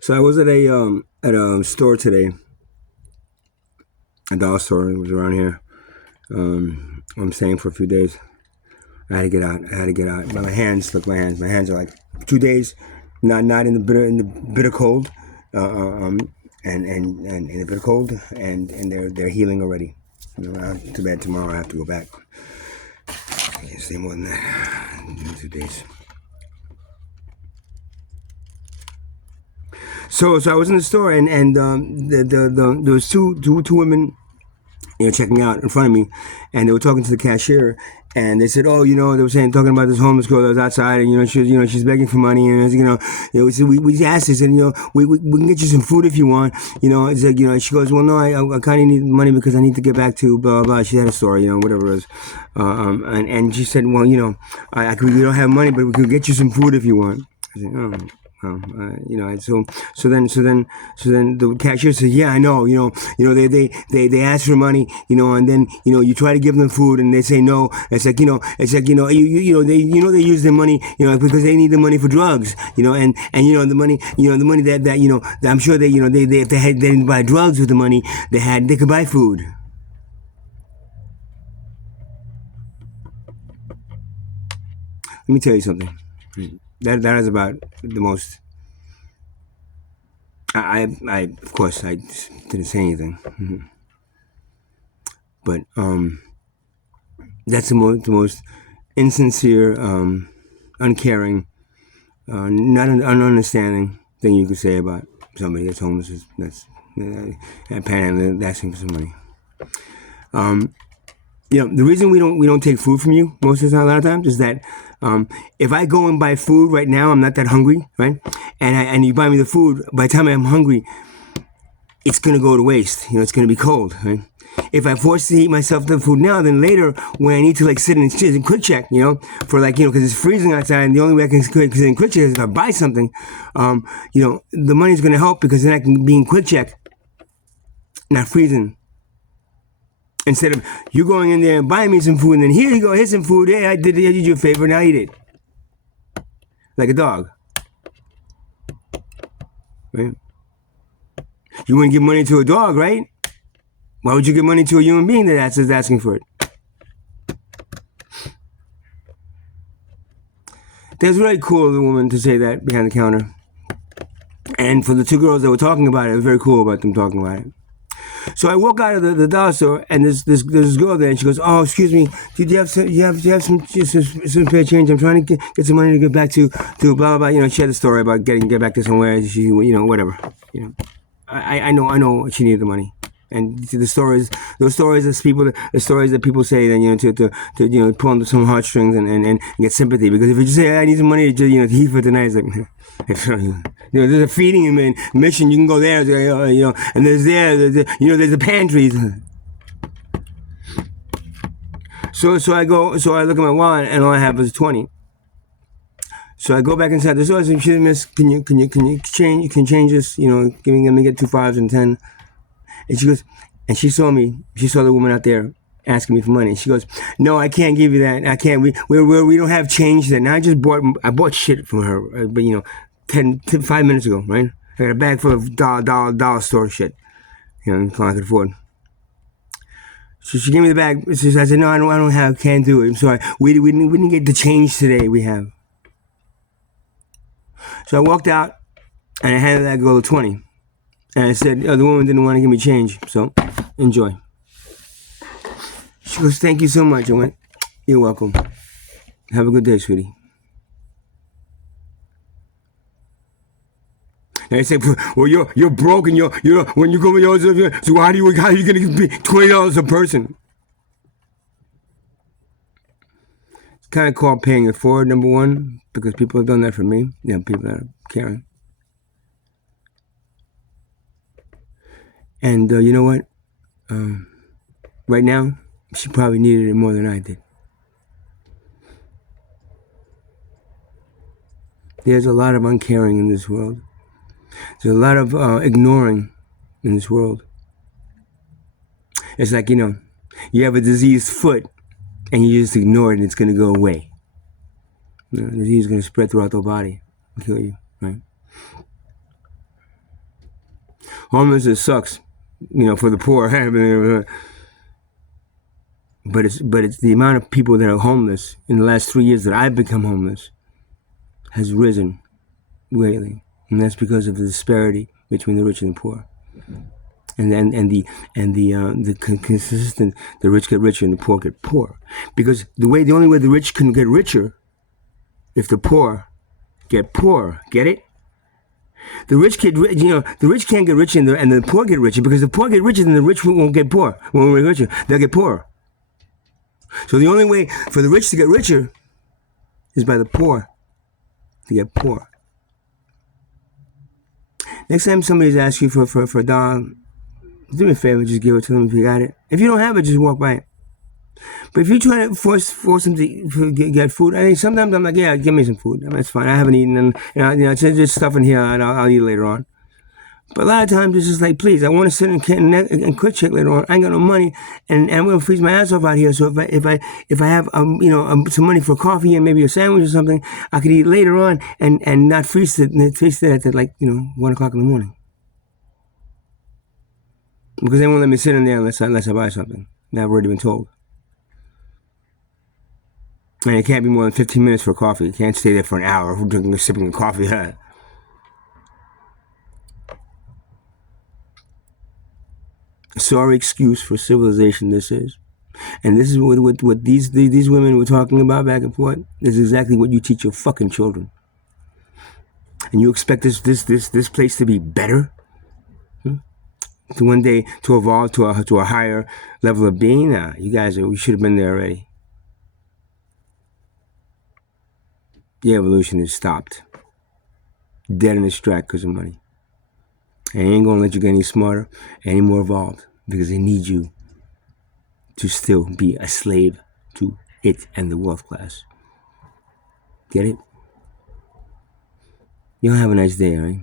So I was at a store today, a dollar store. It was around here. I'm staying for a few days. I had to get out. I had to get out. But my hands, look, my hands. My hands are like 2 days, not in the bitter cold, uh, uh, um, and in the bitter cold, and they're healing already. Too bad tomorrow I have to go back. I can't stay more than that. In 2 days. So I was in the store and there was two women, checking out in front of me, and they were talking to the cashier, and they said, "Oh, they were saying talking about this homeless girl that was outside, and she's begging for money, and we asked her, said, we can get you some food if you want, it's like, she goes, well, no, I kind of need money because I need to get back to blah blah blah. She had a story, whatever it was, and she said, well, we don't have money, but we could get you some food if you want. I said, oh. And so then the cashier said, "Yeah, I know. They ask for money, and then you try to give them food, and they say no. They use their money, because they need the money for drugs, and the money that I'm sure they if they didn't buy drugs with the money they could buy food." Let me tell you something. That is about the most. I of course I didn't say anything, but that's the most insincere, uncaring, not an ununderstanding thing you could say about somebody that's homeless. That's panhandling, asking for some money. The reason we don't take food from you most of the time, a lot of times, is that if I go and buy food right now, I'm not that hungry, right? And you buy me the food, by the time I'm hungry, it's gonna go to waste. It's gonna be cold, right? If I force to eat myself the food now, then later when I need to sit in quick check, for because it's freezing outside, and the only way I can sit in quick check is if I buy something, the money's gonna help because then I can be in quick check, not freezing. Instead of you going in there and buying me some food, and then here you go, here's some food. Hey, I did you a favor, now eat it. Like a dog. Right? You wouldn't give money to a dog, right? Why would you give money to a human being that's asking for it? That's really cool of the woman to say that behind the counter. And for the two girls that were talking about it was very cool about them talking about it. So I walk out of the dollar store, and there's this girl there, and she goes, "Oh, excuse me, did you have some spare change? I'm trying to get some money to get back to blah blah blah." She had a story about get back to somewhere. She whatever. I know she needed the money. And those stories the stories that people say, then to pull on some heartstrings and get sympathy. Because if you just say, "I need some money to eat for tonight," it's like, there's a feeding mission. You can go there, and there's there's a pantry. So I look at my wallet, and all I have is 20. So I go back inside the store. I say, "Miss, can you change? You can change this. Let me get 2 5s and 10." And she goes, and she saw the woman out there asking me for money. She goes, "No, I can't give you that. I can't. We don't have change there." Now I bought shit from her, but 5 minutes ago, right? I got a bag full of dollar store shit, all I could afford. So she gave me the bag. I said, "No, I don't have. Can't do it. I'm sorry. We didn't get the change today. We have." So I walked out, and I handed that girl a 20. And I said, the woman didn't want to give me change, so enjoy. She goes, "Thank you so much." I went, "You're welcome. Have a good day, sweetie." And I said, "Well, you're broke, and you're when you go with yours, so how are you gonna give me $20 a person?" It's kind of called paying it forward, number one, because people have done that for me. People that are caring. And you know what? Right now, she probably needed it more than I did. There's a lot of uncaring in this world. There's a lot of ignoring in this world. It's like, you have a diseased foot, and you just ignore it, and it's going to go away. The disease is going to spread throughout the body and kill you, right? Homelessness sucks, for the poor. But it's the amount of people that are homeless in the last 3 years that I've become homeless has risen greatly, and that's because of the disparity between the rich and the poor, and the consistent. The rich get richer and the poor get poorer, because the only way the rich can get richer if the poor get poorer. Get it? The rich can't get richer and the poor get richer, because the poor get richer, then the rich won't get poor. Won't get richer, they'll get poorer. So the only way for the rich to get richer is by the poor to get poor. Next time somebody's asking you for a dollar, do me a favor, just give it to them if you got it. If you don't have it, just walk by it. But if you're trying to force them to get food, I mean, sometimes I'm like, yeah, give me some food. That's fine. I haven't eaten, and it's just stuff in here, and I'll eat later on. But a lot of times it's just like, please, I want to sit and quick check later on. I ain't got no money, and I'm gonna freeze my ass off out here. So if I have some money for coffee and maybe a sandwich or something, I could eat later on and not freeze it at 1 o'clock in the morning, because they won't let me sit in there unless I buy something that I've already been told. And it can't be more than 15 minutes for coffee. You can't stay there for an hour sipping coffee. Sorry excuse for civilization this is. And this is what these women were talking about back and forth. This is exactly what you teach your fucking children. And you expect this place to be better? To one day to evolve to a higher level of being? Nah, we should have been there already. The evolution is stopped. Dead in its track because of money. And they ain't gonna let you get any smarter, any more evolved, because they need you to still be a slave to it and the wealth class. Get it? Y'all have a nice day, alright?